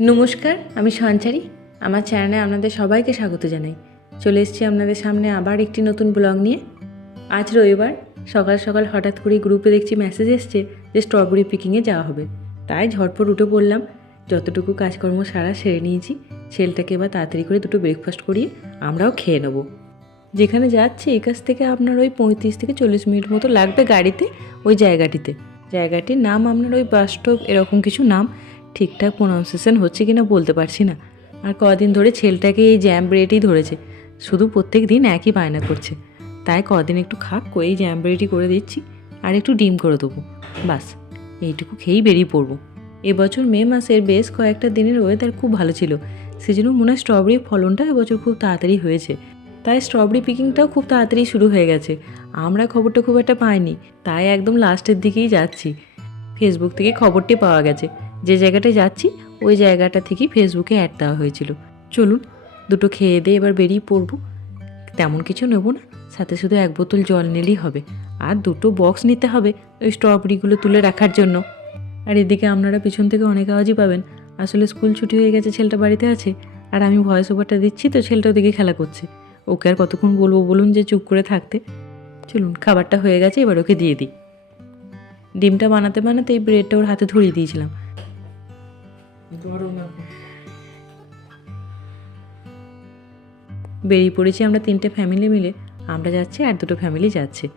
নমস্কার, আমি সঞ্চারী। আমার চ্যানেলে আপনাদের সবাইকে স্বাগত জানাই। চলে এসেছি আপনাদের সামনে আবার একটি নতুন ব্লগ নিয়ে। আজ রবিবার, সকাল সকাল হঠাৎ করে গ্রুপে দেখছি মেসেজ এসছে যে স্ট্রবেরি পিকিংয়ে যাওয়া হবে। তাই ঝটপট উঠে পড়লাম। যতটুকু কাজকর্ম সারা সেরে নিয়েছি। ছেলেটাকে এবার তাড়াতাড়ি করে দুটো ব্রেকফাস্ট করিয়ে আমরাও খেয়ে নেব। যেখানে যাচ্ছি, এই কাছ থেকে আপনার ওই পঁয়ত্রিশ থেকে চল্লিশ মিনিট মতো লাগবে গাড়িতে, ওই জায়গাটিতে। জায়গাটির নাম আপনার ওই বাস স্টপ এরকম কিছু নাম। ঠিকঠাক প্রোনাউন্সিয়েশন হচ্ছে কি না বলতে পারছি না। আর কদিন ধরে ছেলেটাকে এই জ্যাম ব্রেডই ধরেছে। শুধু প্রত্যেক দিন একই বায়না করছে। তাই কদিন একটু খাক এই জ্যাম ব্রেডই করে দিচ্ছি আর একটু ডিম করে দেবো। বাস, এইটুকু খেয়েই বেরিয়ে পড়ব। এবছর মে মাসের বেশ কয়েকটা দিনের ওয়েদার খুব ভালো ছিল। সেজন্য মনে হয় স্ট্রবেরির ফলনটা এবছর খুব তাড়াতাড়ি হয়েছে। তাই স্ট্রবেরি পিকিংটাও খুব তাড়াতাড়ি শুরু হয়ে গেছে। আমরা খবরটা খুব একটা পাইনি, তাই একদম লাস্টের দিকেই যাচ্ছি। ফেসবুক থেকে খবরটি পাওয়া গেছে। যে জায়গাটায় যাচ্ছি, ওই জায়গাটা থেকেই ফেসবুকে অ্যাড দেওয়া হয়েছিল। চলুন, দুটো খেয়ে দিয়ে এবার বেরিয়ে পড়ব। তেমন কিছু নেব না, সাথে শুধু এক বোতল জল নিলেই হবে। আর দুটো বক্স নিতে হবে ওই স্ট্রবেরিগুলো তুলে রাখার জন্য। আর এদিকে আপনারা পিছন থেকে অনেক আওয়াজই পাবেন, আসলে স্কুল ছুটি হয়ে গেছে, ছেলেটা বাড়িতে আছে। আর আমি ভয়েস ওভারটা দিচ্ছি তো ছেলেটা ওদিকে খেলা করছে। ওকে আর কতক্ষণ বলব বলুন যে চুপ করে থাকতে। চলুন, খাবারটা হয়ে গেছে, এবার ওকে দিয়ে দিই। ডিমটা বানাতে বানাতে এই ব্রেডটা ওর হাতে ধরিয়ে দিয়েছিলাম। বেরিয়ে পড়েছি আমরা তিনটে ফ্যামিলি মিলে। আমরা যাচ্ছি আর দুটো ফ্যামিলি যাচ্ছে।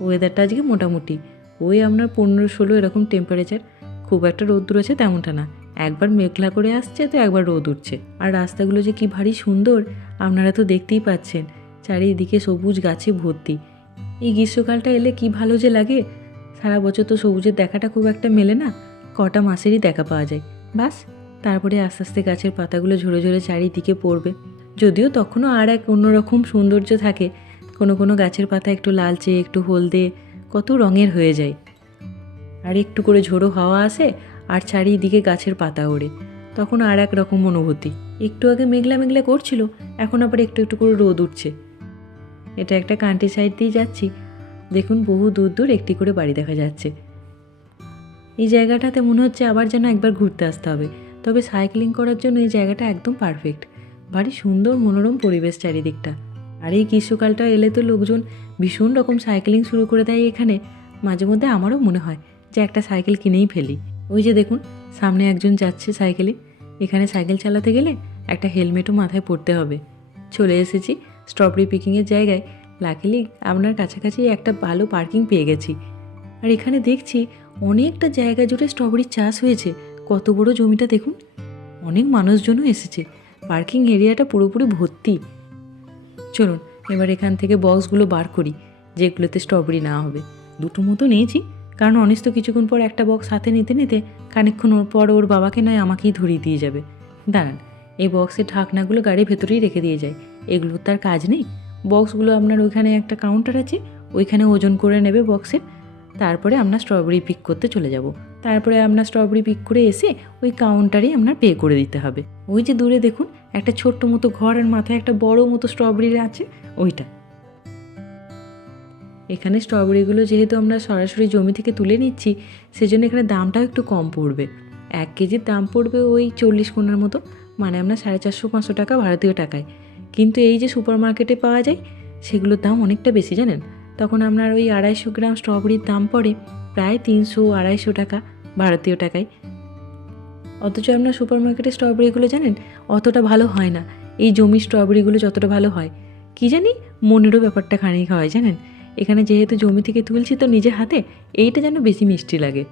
ওয়েদারটা আজকে মোটামুটি। ওই আপনার পনেরো ষোলো এরকম টেম্পারেচার খুব একটা রোদ্দুর আছে তেমনটা না। একবার মেঘলা করে আসছে তো একবার রোদ উঠছে। আর রাস্তাগুলো যে কি ভারী সুন্দর, আপনারা তো দেখতেই পাচ্ছেন। চারিদিকে সবুজ গাছে ভর্তি। এই গ্রীষ্মকালটা এলে কি ভালো যে লাগে? সারা বছর তো সবুজের দেখাটা খুব একটা মেলে না। কটা মাসেরই দেখা পাওয়া যায়। বাস, তারপরে আস্তে আস্তে গাছের পাতাগুলো ঝরে ঝরে চারিদিকে পড়বে। যদিও তখনও আর এক অন্যরকম সৌন্দর্য থাকে। কোনো কোনো গাছের পাতা একটু লালচে, একটু হলদে, কত রঙের হয়ে যায়। আর একটু করে ঝোড়ো হাওয়া আসে আর চারিদিকে গাছের পাতা ওড়ে। তখন আর এক রকম অনুভূতি। একটু আগে মেঘলা মেঘলা করছিল, এখন আবার একটু একটু করে রোদ উঠছে। এটা একটা কান্ট্রি সাইড দিয়ে যাচ্ছি। দেখুন বহু দূর দূর একটি করে বাড়ি দেখা যাচ্ছে। এই জায়গাটাতে মনে হচ্ছে আবার যেন একবার ঘুরতে আসতে হবে। তবে সাইক্লিং করার জন্য এই জায়গাটা একদম পারফেক্ট। ভারী সুন্দর মনোরম পরিবেশ চারিদিকটা। আর এই গ্রীষ্মকালটা এলে তো লোকজন ভীষণ রকম সাইক্লিং শুরু করে দেয় এখানে। মাঝে মধ্যে আমারও মনে হয় যে একটা সাইকেল কিনেই ফেলি। ওই যে দেখুন, সামনে একজন যাচ্ছে সাইকেলে। এখানে সাইকেল চালাতে গেলে একটা হেলমেটও মাথায় পরতে হবে। চলে এসেছি স্ট্রবেরি পিকিংয়ের জায়গায়। লাকিলি আপনার কাছাকাছি একটা ভালো পার্কিং পেয়ে গেছি। আর এখানে দেখছি অনেকটা জায়গা জুড়ে স্ট্রবেরির চাষ হয়েছে। কত বড় জমিটা দেখুন? অনেক মানুষজনও এসেছে। পার্কিং এরিয়াটা পুরোপুরি ভর্তি। চলুন, এবার এখান থেকে বক্সগুলো বার করি, যেগুলোতে স্ট্রবেরি নেওয়া হবে। দুটো মতো নিয়েছি, কারণ অনিস তো কিছুক্ষণ পর একটা বক্স হাতে নিতে নিতে খানিকক্ষণ ওর পর ওর বাবাকে নয়, আমাকেই ধরিয়ে দিয়ে যাবে। দাঁড়ান, এই বক্সের ঢাকনাগুলো গাড়ির ভেতরেই রেখে দিয়ে যায় এগুলোর তার কাজ নেই। বক্সগুলো আপনার ওইখানে একটা কাউন্টার আছে, ওইখানে ওজন করে নেবে বক্সের তারপরে আমরা স্ট্রবেরি পিক করতে চলে যাব। তারপরে আপনার স্ট্রবেরি পিক করে এসে ওই কাউন্টারেই আপনার পে করে দিতে হবে। ওই যে দূরে দেখুন, একটা ছোট্ট মতো ঘর আর মাথায় একটা বড় মতো স্ট্রবেরি আছে, ওইটা। এখানে স্ট্রবেরিগুলো যেহেতু আমরা সরাসরি জমি থেকে তুলে নিচ্ছি, সেজন্য এখানে দামটাও একটু কম পড়বে। এক কেজির দাম পড়বে ওই চল্লিশ কোনার মতো মানে আমরা সাড়ে চারশো পাঁচশো টাকা ভারতীয় টাকায়। কিন্তু এই যে সুপার মার্কেটে পাওয়া যায়, সেগুলোর দাম অনেকটা বেশি, জানেন? তখন আপনার ওই আড়াইশো গ্রাম স্ট্রবেরির দাম পড়ে প্রায় তিনশো আড়াইশো টাকা, ভারতীয় টাকায়। অথচ আপনার সুপার মার্কেটে স্ট্রবেরিগুলো জানেন, অতটা ভালো হয় না। এই জমি স্ট্রবেরিগুলো যতটা ভালো হয়। কি জানি মনেরও ব্যাপারটা খানিক হয়, জানেন? এখানে যেহেতু জমি থেকে তুলছি তো নিজের হাতে এইটা যেন বেশি মিষ্টি লাগে।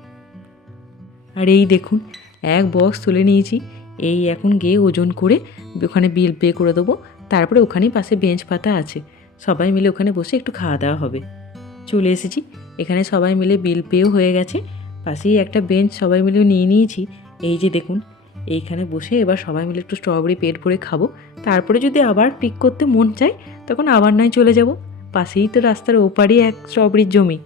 আর এই দেখুন, এক বক্স তুলে নিয়েছি। এই এখন গিয়ে ওজন করে ওখানে বিল পে করে দেবো। তারপরে ওখানেই পাশে বেঞ্চ পাতা আছে। সবাই মিলে ওখানে বসে একটু খাওয়া দাওয়া হবে। চলে এসেছি। এখানে সবাই মিলে বিল পেও হয়ে গেছে। পাশেই একটা বেঞ্চ সবাই মিলে নিয়ে নিয়েছি। এই যে দেখুন, এইখানে বসে এবার সবাই মিলে একটু স্ট্রবেরি পেট ভরে খাব। তারপরে যদি আবার পিক করতে মন চায়, তখন আবার নয় চলে যাব। পাশেই তো রাস্তার ওপারই এক স্ট্রবেরির জমি।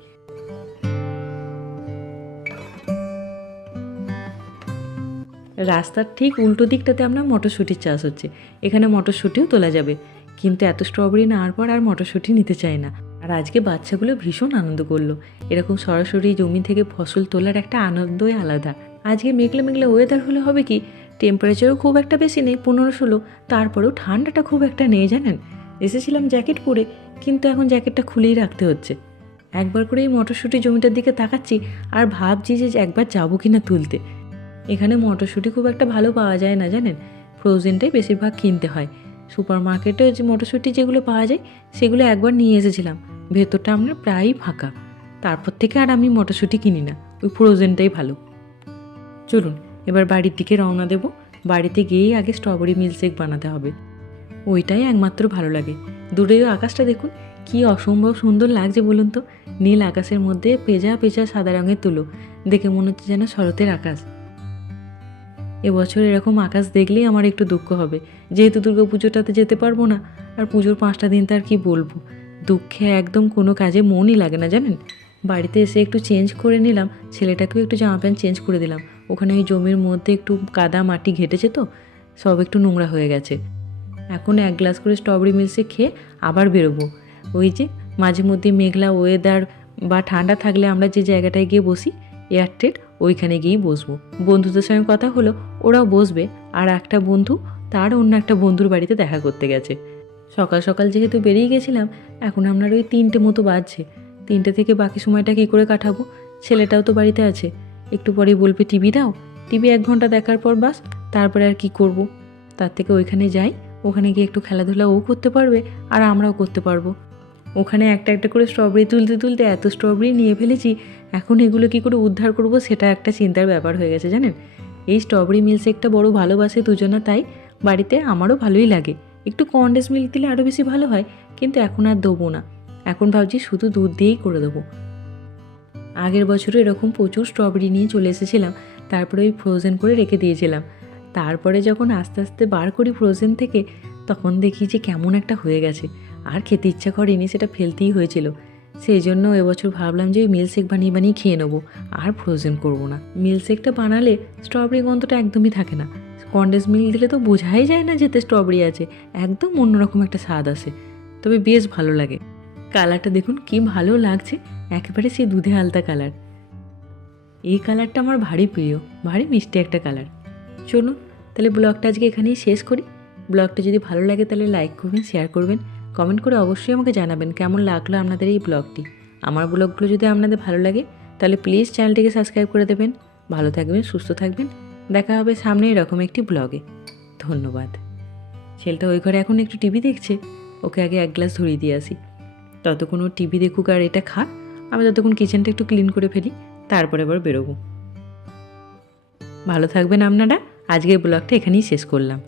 রাস্তার ঠিক উল্টো দিকটাতে আপনার মটরশুঁটির চাষ হচ্ছে। এখানে মটরশুঁটিও তোলা যাবে। কিন্তু এত স্ট্রবেরি নেওয়ার পর আর মটরশুঁটি নিতে চায় না। আর আজকে বাচ্চাগুলো ভীষণ আনন্দ করল। এরকম সরাসরি জমি থেকে ফসল তোলার একটা আনন্দই আলাদা। আজকে মেঘলা মেঘলা ওয়েদার হলে হবে কি? টেম্পারেচারও খুব একটা বেশি নেই, পনেরো ষোলো। তারপরেও ঠান্ডাটা খুব একটা নেই, জানেন? এসেছিলাম জ্যাকেট পরে, কিন্তু এখন জ্যাকেটটা খুলেই রাখতে হচ্ছে। একবার করে এই মটরশুঁটি জমিটার দিকে তাকাচ্ছি আর ভাবছি যে একবার যাব কি না তুলতে। এখানে মটরশুঁটি খুব একটা ভালো পাওয়া যায় না, জানেন? ফ্রোজেনটাই বেশিরভাগ কিনতে হয়। সুপার মার্কেটে যে মটরশুঁটি যেগুলো পাওয়া যায়, সেগুলো একবার নিয়ে এসেছিলাম। ভেতরটা আমরা প্রায়ই ফাঁকা। তারপর থেকে আর আমি মটরশুঁটি কিনি না। ওই ফ্রোজেনটাই ভালো। চলুন, এবার বাড়ির দিকে রওনা দেব। বাড়িতে গিয়েই আগে স্ট্রবেরি মিল্কশেক বানাতে হবে। ওইটাই একমাত্র ভালো লাগে। দূরে আকাশটা দেখুন, কি অসম্ভব সুন্দর লাগছে বলুন তো। নীল আকাশের মধ্যে পেঁজা পেঁজা সাদা রঙের তুলো। দেখে মনে হচ্ছে যেন শরতের আকাশ। এবছর এরকম আকাশ দেখলেই আমার একটু দুঃখ হবে। যেহেতু দুর্গা পুজোটাতে যেতে পারব না, আর পুজোর পাঁচটা দিন তার কি বলব? দুঃখে একদম কোনো কাজে মনই লাগে না, জানেন? বাড়িতে এসে একটু চেঞ্জ করে নিলাম, ছেলেটাকেও একটু জামা প্যান্ট চেঞ্জ করে দিলাম। ওখানে ওই জমির মধ্যে একটু কাদা মাটি ঘেটেছে তো, সব একটু নোংরা হয়ে গেছে। এখন এক গ্লাস করে স্ট্রবেরি মিল্সে খেয়ে আবার বেরোবো। ওই যে মাঝে মধ্যে মেঘলা ওয়েদার বা ঠান্ডা থাকলে আমরা যে জায়গাটায় গিয়ে বসি এয়ারটেল ওইখানে গিয়েই বসবো। বন্ধুদের সঙ্গে কথা হলো, ওরাও বসবে, আর একটা বন্ধু তার অন্য একটা বন্ধুর বাড়িতে দেখা করতে গেছে। সকাল সকাল যেহেতু বেরিয়ে গেছিলাম, এখন আপনার ওই তিনটে মতো বাজছে। তিনটে থেকে বাকি সময়টা কী করে কাটাবো? ছেলেটাও তো বাড়িতে আছে। একটু পরেই বলবে, টিভি দাও। টিভি এক ঘণ্টা দেখার পর বাস, তারপরে আর কি করব। তার থেকে ওইখানে যাই, ওখানে গিয়ে একটু খেলাধুলা ও করতে পারবে, আর আমরাও করতে পারব। ওখানে একটা একটা করে স্ট্রবেরি তুলতে তুলতে এত স্ট্রবেরি নিয়ে ফেলেছি, এখন এগুলো কি করে উদ্ধার করব সেটা একটা চিন্তার ব্যাপার হয়ে গেছে জানেন? এই স্ট্রবেরি মিল্কশেকটা বড় ভালোবাসে দুজনা, তাই বাড়িতে আমারও ভালোই লাগে। একটু কন্ডেন্স মিল্ক দিলে আরও বেশি ভালো হয়, কিন্তু এখন আর দেবো না। এখন ভাবছি শুধু দুধ দিয়েই করে দেবো। আগের বছরও এরকম প্রচুর স্ট্রবেরি নিয়ে চলে এসেছিলাম, তারপরে ওই ফ্রোজেন করে রেখে দিয়েছিলাম। তারপরে যখন আস্তে আস্তে বার করি ফ্রোজেন থেকে, তখন দেখি যে কেমন একটা হয়ে গেছে। আর খেতে ইচ্ছা করেনি, সেটা ফেলতেই হয়েছিল। সেই জন্য এবছর ভাবলাম যে মিল্কশেক বানিয়ে বানিয়ে খেয়ে নেব, আর ফ্রোজেন করব না। মিল্কশেকটা বানালে স্ট্রবেরি গন্ধটা একদমই থাকে না। কন্ডেন্স মিল্ক দিলে তো বোঝাই যায় না যেতে স্ট্রবেরি আছে, একদম অন্যরকম একটা স্বাদ আসে। তবে বেশ ভালো লাগে। কালারটা দেখুন কি ভালো লাগছে, একেবারে সেই দুধে আলতা কালার। এই কালারটা আমার ভারী প্রিয়, ভারী মিষ্টি একটা কালার। চলুন, তাহলে ব্লগটা আজকে এখানেই শেষ করি। ব্লগটা যদি ভালো লাগে তাহলে লাইক করবেন শেয়ার করবেন। কমেন্ট করে অবশ্যই আমাকে জানাবেন কেমন লাগল আপনাদের এই ব্লগটি। আমার ব্লগগুলো যদি আপনাদের ভালো লাগে, তাহলে প্লিজ চ্যানেলটিকে সাবস্ক্রাইব করে দেবেন। ভালো থাকবেন, সুস্থ থাকবেন। দেখা হবে সামনে এরকম একটি ব্লগে। ধন্যবাদ। ছেলেটা ওই ঘরে এখন একটু টিভি দেখছে। ওকে আগে এক গ্লাস ধরিয়ে দিয়ে আসি। ততক্ষণ ও টিভি দেখুক আর এটা খাক, আমি ততক্ষণ কিচেনটা একটু ক্লিন করে ফেলি, তারপরে আবার বেরোবো। ভালো থাকবেন আপনারা। আজকের ব্লগটা এখানেই শেষ করলাম।